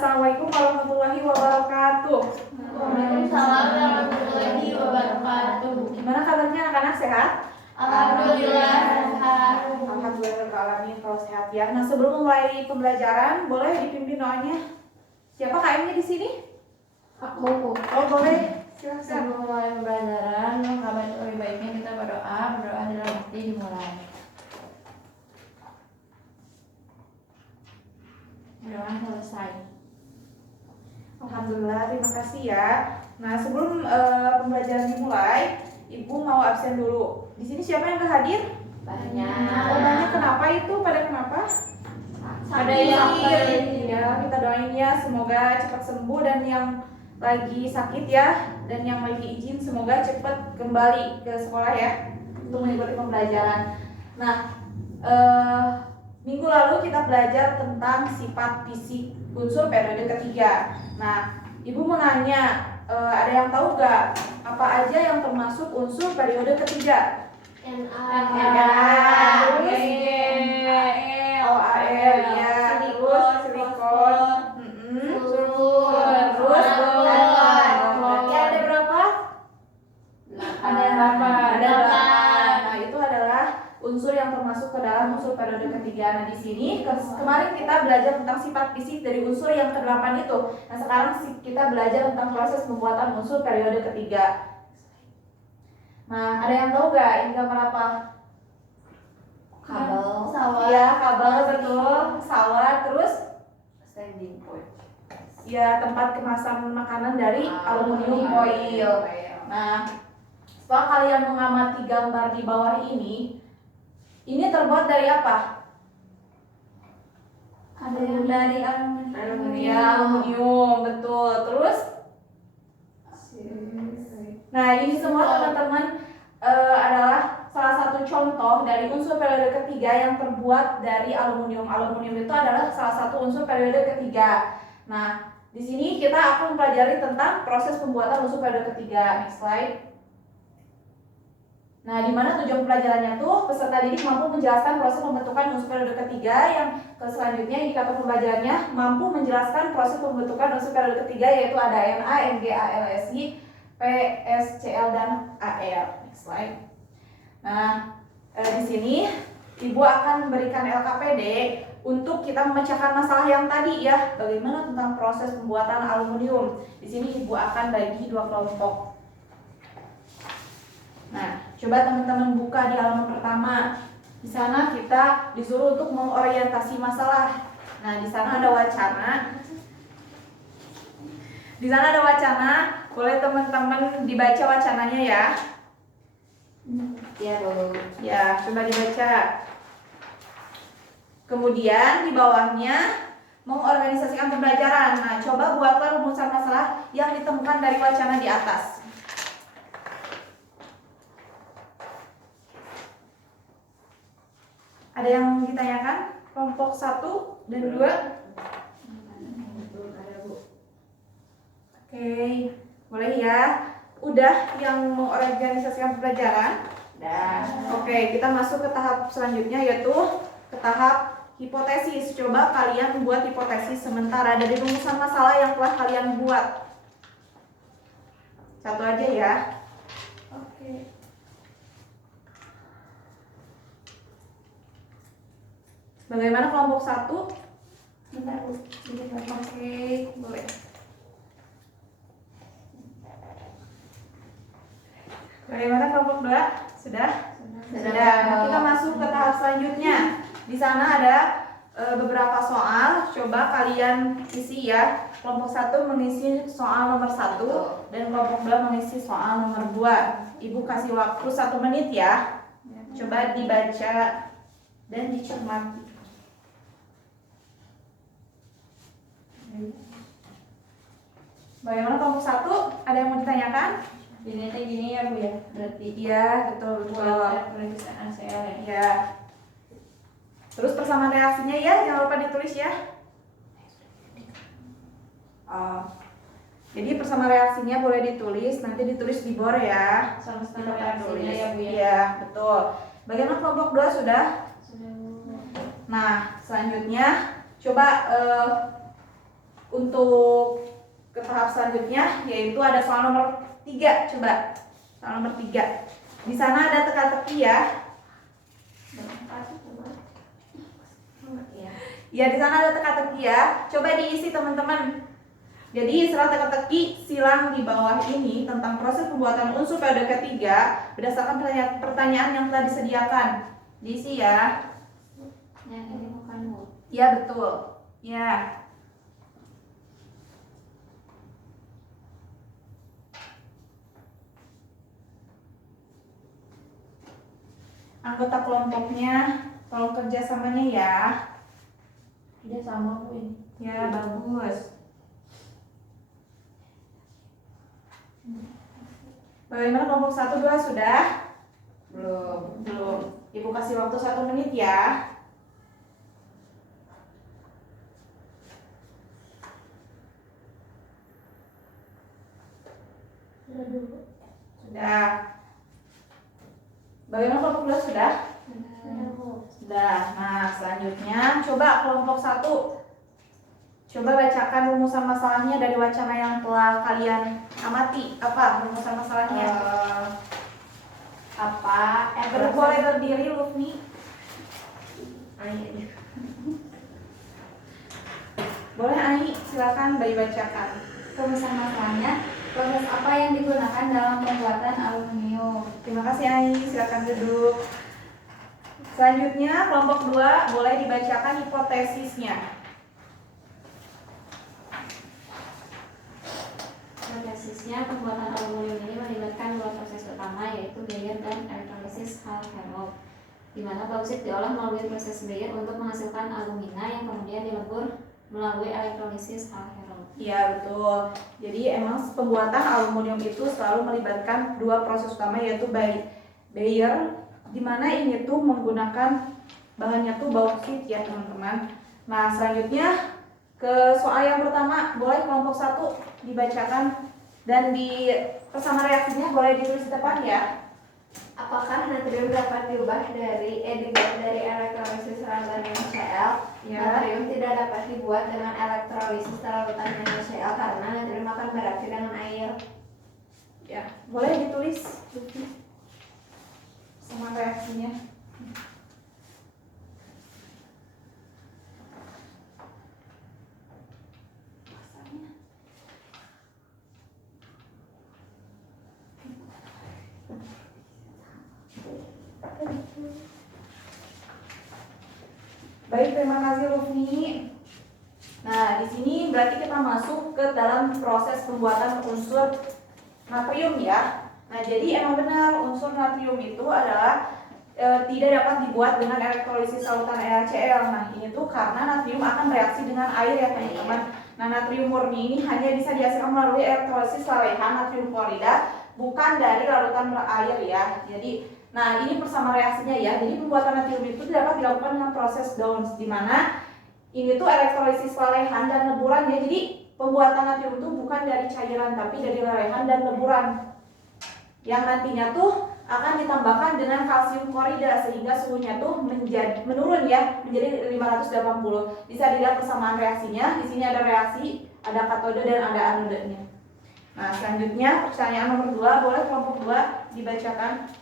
Assalamualaikum warahmatullahi wabarakatuh. Waalaikumsalam warahmatullahi wabarakatuh. Gimana kabarnya anak-anak, sehat? Alhamdulillah sehat. Alhamdulillah kalau sehat ya. Nah, sebelum mulai pembelajaran, boleh dipimpin doanya. Siapa KM-nya di sini? Aku. Oh, boleh. Silakan. Sebelum mulai pembelajaran, kabar lebih baiknya kita berdoa dalam hati dimulai. Berdoa selesai. Alhamdulillah, terima kasih ya. Nah, sebelum pembelajaran dimulai, Ibu mau absen dulu. Di sini siapa yang nggak hadir? Banyak. Oh, banyak. Kenapa itu? Pada kenapa? Ada yang sakit. Ya, kita doain ya, semoga cepat sembuh, dan yang lagi sakit ya, dan yang lagi izin semoga cepat kembali ke sekolah ya untuk mengikuti pembelajaran. Nah, minggu lalu kita belajar tentang sifat fisik unsur periode ketiga. Nah, Ibu mau nanya, ada yang tahu gak apa aja yang termasuk unsur periode ketiga? NaOH, OAL, ya, terus silikon, terus ya, ada berapa? Ada 8. Ada 8. Nah, itu adalah unsur yang termasuk ke dalam unsur periode ketiga. Nah, di sini kemarin kita belajar tentang sifat fisik dari unsur yang ke-8 itu. Nah, sekarang kita belajar tentang proses pembuatan unsur periode ketiga. Nah, ada yang tahu gak ini gambar apa? Kabel. Sawat. Iya, kabel, betul. Sawat, terus Standing point. ya, tempat kemasan makanan dari aluminium foil. Nah, setelah kalian mengamati gambar di bawah ini terbuat dari apa? Ada yang dari aluminium. Ya, aluminium, betul. Terus, nah ini semua teman-teman adalah salah satu contoh dari unsur periode ketiga yang terbuat dari aluminium. Aluminium itu adalah salah satu unsur periode ketiga. Nah, di sini kita akan mempelajari tentang proses pembuatan unsur periode ketiga. Next slide. Nah, di mana tujuan pelajarannya tuh peserta didik mampu menjelaskan proses pembentukan unsur periode ketiga. Yang selanjutnya indikator pembelajarannya mampu menjelaskan proses pembentukan unsur periode ketiga, yaitu ada Na, Mga, Lsi, PSCl dan Al. Next slide. Nah, di sini Ibu akan memberikan LKPD untuk kita memecahkan masalah yang tadi ya. Bagaimana tentang proses pembuatan aluminium. Di sini Ibu akan bagi 2 kelompok. Nah, coba teman-teman buka di halaman pertama. Di sana kita disuruh untuk mengorientasi masalah. Nah, di sana ada wacana. Di sana ada wacana. Boleh teman-teman dibaca wacananya ya. Ya, Bu. Ya, coba dibaca. Kemudian di bawahnya mengorganisasikan pembelajaran. Nah, coba buatlah rumusan masalah yang ditemukan dari wacana di atas. Ada yang ditanyakan? Kelompok 1 dan 2? Oke, boleh ya. Udah yang mengorganisasikan pembelajaran? Udah. Oke, kita masuk ke tahap selanjutnya, yaitu ke tahap hipotesis. Coba kalian buat hipotesis sementara dari rumusan masalah yang telah kalian buat. Satu aja ya. Oke. Bagaimana kelompok 1? Bentar, Bu. Oke, boleh. Bagaimana kelompok 2? Sudah? Sudah. Nah, kita masuk ke tahap selanjutnya. Di sana ada beberapa soal. Coba kalian isi ya. Kelompok 1 mengisi soal nomor 1 dan kelompok 2 mengisi soal nomor 2. Ibu kasih waktu 1 menit ya. Coba dibaca dan dicermati. Bagaimana kelompok 1? Ada yang mau ditanyakan? Gini ya, Bu ya. Berarti Iya, betul. penulisan ACL ya. Ya. Terus persamaan reaksinya ya, jangan lupa ditulis ya. Jadi persamaan reaksinya boleh ditulis, nanti ditulis di bor ya. Sama-sama Kita reaksinya tulis. ya, Bu ya. Iya, betul. Bagaimana kelompok 2 sudah? Sudah, Bu. Nah, selanjutnya coba untuk ke tahap selanjutnya, yaitu ada soal nomor 3. Coba soal nomor 3. Di sana ada teka-teki ya. Ya, di sana ada teka-teki ya. Coba diisi teman-teman. Jadi setelah teka-teki silang di bawah ini tentang proses pembuatan unsur periode ketiga berdasarkan pertanyaan yang telah disediakan. Diisi ya. Yang ini bukan Bu. Ya, betul. Ya. Anggota kelompoknya tolong kerjasamanya ya. Dia sama Bu ini. Ya, bagus. Bagaimana kelompok 1, 2 sudah? Belum. Ibu kasih waktu 1 menit ya. Sudah. Bagaimana kelompok 2 sudah? Sudah. Nah, selanjutnya coba kelompok 1. Coba bacakan rumusan masalahnya dari wacana yang telah kalian amati. Apa rumusan masalahnya? Boleh berdiri, Lufni. Boleh, Ani, silakan dibacakan. Rumusan masalahnya, proses apa yang digunakan dalam pembuatan aluminium? Terima kasih, Ani, silakan duduk. Selanjutnya kelompok 2 boleh dibacakan hipotesisnya. Hipotesisnya, pembuatan aluminium ini melibatkan dua proses utama, yaitu Bayer dan elektrolisis Hall-Héroult, di mana bauksit diolah melalui proses Bayer untuk menghasilkan alumina yang kemudian dilebur melalui elektrolisis Hall-Héroult. Iya, betul. Jadi emang pembuatan aluminium itu selalu melibatkan dua proses utama, yaitu Bayer, di mana ini tuh menggunakan bahannya tuh bauksit ya teman-teman. Nah, selanjutnya ke soal yang pertama, boleh kelompok 1 dibacakan dan di persama reaksinya boleh ditulis di depan ya. Apakah natrium dapat diubah dibuat dari elektrolisis larutan NaCl? Ya. Natrium tidak dapat dibuat dengan elektrolisis larutan NaCl karena natrium akan bereaksi dengan air. Ya, boleh ditulis sama reaksinya. Baik, terima kasih Lufni. Nah, di sini berarti kita masuk ke dalam proses pembuatan unsur natrium ya. Nah, jadi emang benar unsur natrium itu adalah tidak dapat dibuat dengan elektrolisis larutan NaCl. Nah, ini tuh karena natrium akan bereaksi dengan air ya teman-teman. Nah, natrium murni ini hanya bisa dihasilkan melalui elektrolisis lalehan natrium klorida, bukan dari larutan air ya. Jadi, nah ini persama reaksinya ya. Jadi pembuatan natrium itu dapat dilakukan dengan proses Downs, di mana ini tuh elektrolisis lalehan dan leburan ya. Jadi pembuatan natrium itu bukan dari cairan tapi dari lalehan dan leburan, yang nantinya tuh akan ditambahkan dengan kalsium klorida sehingga suhunya tuh menurun ya menjadi 580. Bisa dilihat persamaan reaksinya. Di sini ada reaksi, ada katode dan ada anodenya. Nah, selanjutnya pertanyaan nomor 2, boleh kelompok 2 dibacakan.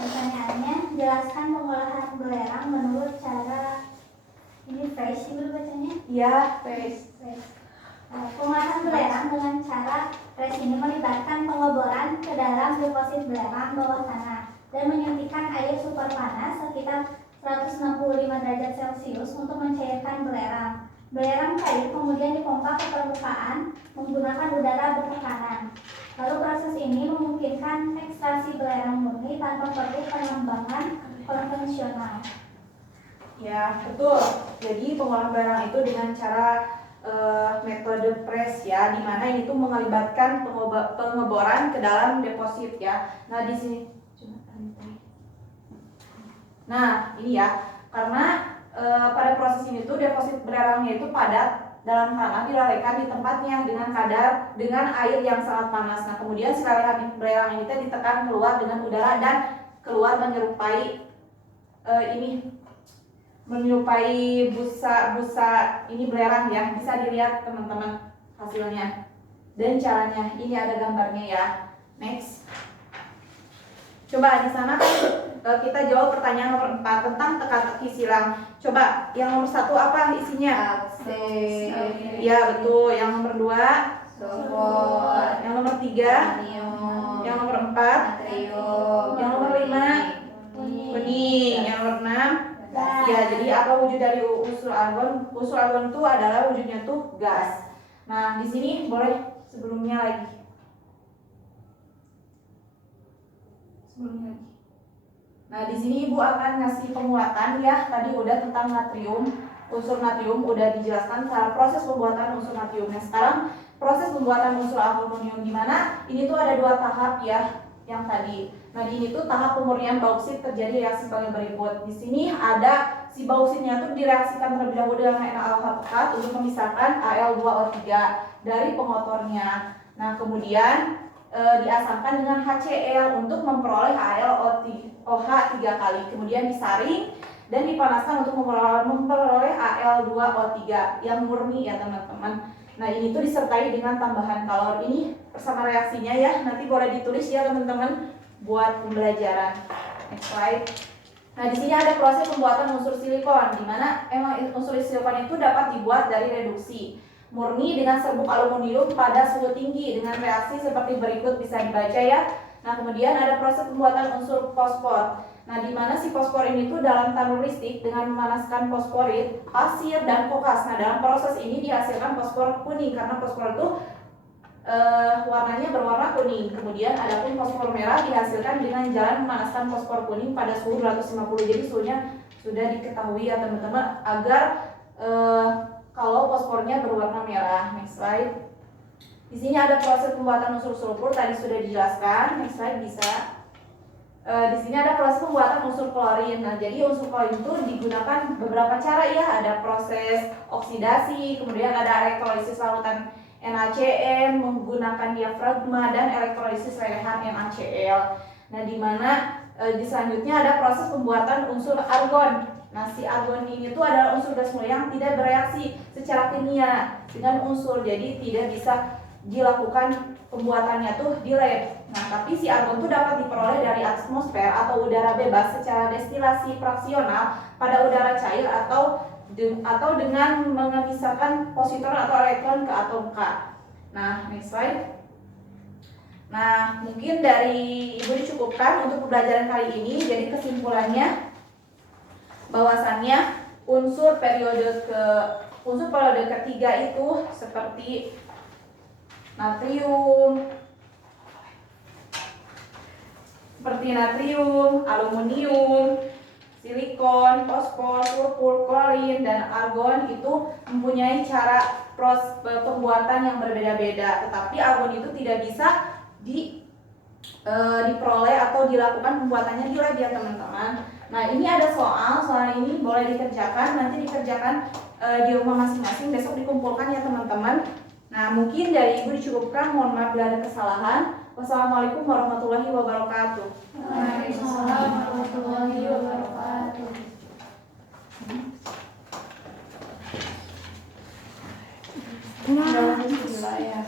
Pertanyaannya, jelaskan pengolahan belerang menurut cara ini phase dulu bacanya. Ya, phase. Pengolahan belerang dengan cara phase ini melibatkan pengoboran ke dalam deposit belerang bawah tanah dan menyuntikkan air super panas sekitar 165 derajat Celcius untuk mencairkan belerang. Belerang cair kemudian dipompa ke permukaan menggunakan udara bertekanan. Lalu proses ini memungkinkan ekstraksi belerang murni tanpa perlu penambangan konvensional. Ya, betul. Jadi pengolahan belerang itu dengan cara metode press ya, di mana ini tuh melibatkan pengeboran ke dalam deposit ya. Nah, di sini nah, ini ya. Karena pada proses ini tuh deposit belerangnya itu padat dalam tanah dilalaikan di tempatnya dengan air yang sangat panas. Nah, kemudian si lalehan belerang ini ditekan keluar dengan udara dan keluar menyerupai ini menyerupai busa ini belerang ya. Bisa dilihat teman-teman hasilnya dan caranya. Ini ada gambarnya ya. Next. Coba di sana kita jawab pertanyaan nomor 4 tentang teka-teki silang. Coba yang nomor 1 apa isinya? Ya betul. Yang nomor 2 sulfur, yang nomor 3 aluminium, yang nomor 4 natrium, yang nomor 5 kuning, yang nomor 6 ya. Jadi apa wujud dari unsur argon? Unsur argon itu adalah wujudnya tuh gas. Nah di sini boleh sebelumnya lagi. Nah, di sini Ibu akan ngasih penguatan ya. Tadi udah tentang natrium, unsur natrium udah dijelaskan cara proses pembuatan unsur natriumnya. Sekarang proses pembuatan unsur aluminium gimana? Ini tuh ada 2 tahap ya, yang tadi. Nah, di ini tuh tahap pemurnian bauksit terjadi reaksi sebagai berikut. Di sini ada si bauksitnya tuh direaksikan terlebih dahulu dengan NaOH pekat untuk memisahkan Al2O3 dari pengotornya. Nah, kemudian diasamkan dengan HCl untuk memperoleh AlOH 3 kali, kemudian disaring dan dipanaskan untuk memperoleh Al2O3 yang murni ya teman-teman. Nah ini tuh disertai dengan tambahan kalor. Ini bersama reaksinya ya, nanti boleh ditulis ya teman-teman buat pembelajaran. Next slide. Nah di sini ada proses pembuatan unsur silikon, di mana emang unsur silikon itu dapat dibuat dari reduksi murni dengan serbuk aluminium pada suhu tinggi dengan reaksi seperti berikut, bisa dibaca ya. Nah kemudian ada proses pembuatan unsur fosfor. Nah di mana si fosfor ini tuh dalam tanur listrik dengan memanaskan fosforit, pasir dan kokas. Nah dalam proses ini dihasilkan fosfor kuning karena fosfor itu warnanya berwarna kuning. Kemudian adapun fosfor merah dihasilkan dengan jalan memanaskan fosfor kuning pada suhu 250. Jadi suhunya sudah diketahui ya teman-teman agar kalau fosfornya berwarna merah. Next slide. Di sini ada proses pembuatan unsur sulfur, tadi sudah dijelaskan. Next slide bisa. Di sini ada proses pembuatan unsur klorin. Nah, jadi unsur klorin itu digunakan beberapa cara ya. Ada proses oksidasi, kemudian ada elektrolisis larutan NaCN menggunakan diafragma dan elektrolisis lelehan NaCl. Nah, di mana di selanjutnya ada proses pembuatan unsur argon. Nah, si argon ini tuh adalah unsur gas mulia yang tidak bereaksi secara kimia dengan unsur, jadi tidak bisa dilakukan pembuatannya tuh di lab. Nah, tapi si argon tuh dapat diperoleh dari atmosfer atau udara bebas secara destilasi fraksional pada udara cair atau dengan memisahkan positron atau elektron ke atom K. Nah, next slide. Nah, mungkin dari Ibu dicukupkan untuk pembelajaran kali ini. Jadi kesimpulannya bahwasannya unsur periode ketiga itu seperti natrium, aluminium, silikon, fosfor, sulfur, klorin, dan argon itu mempunyai cara proses pembuatan yang berbeda-beda. Tetapi argon itu tidak bisa diperoleh atau dilakukan pembuatannya di lab ya teman-teman. Nah ini ada soal ini boleh dikerjakan, nanti dikerjakan di rumah masing-masing, besok dikumpulkan ya teman-teman. Nah mungkin dari Ibu dicukupkan, mohon maaf bila ada kesalahan. Wassalamualaikum warahmatullahi wabarakatuh. Waalaikumsalam warahmatullahi wabarakatuh. Alhamdulillah ya.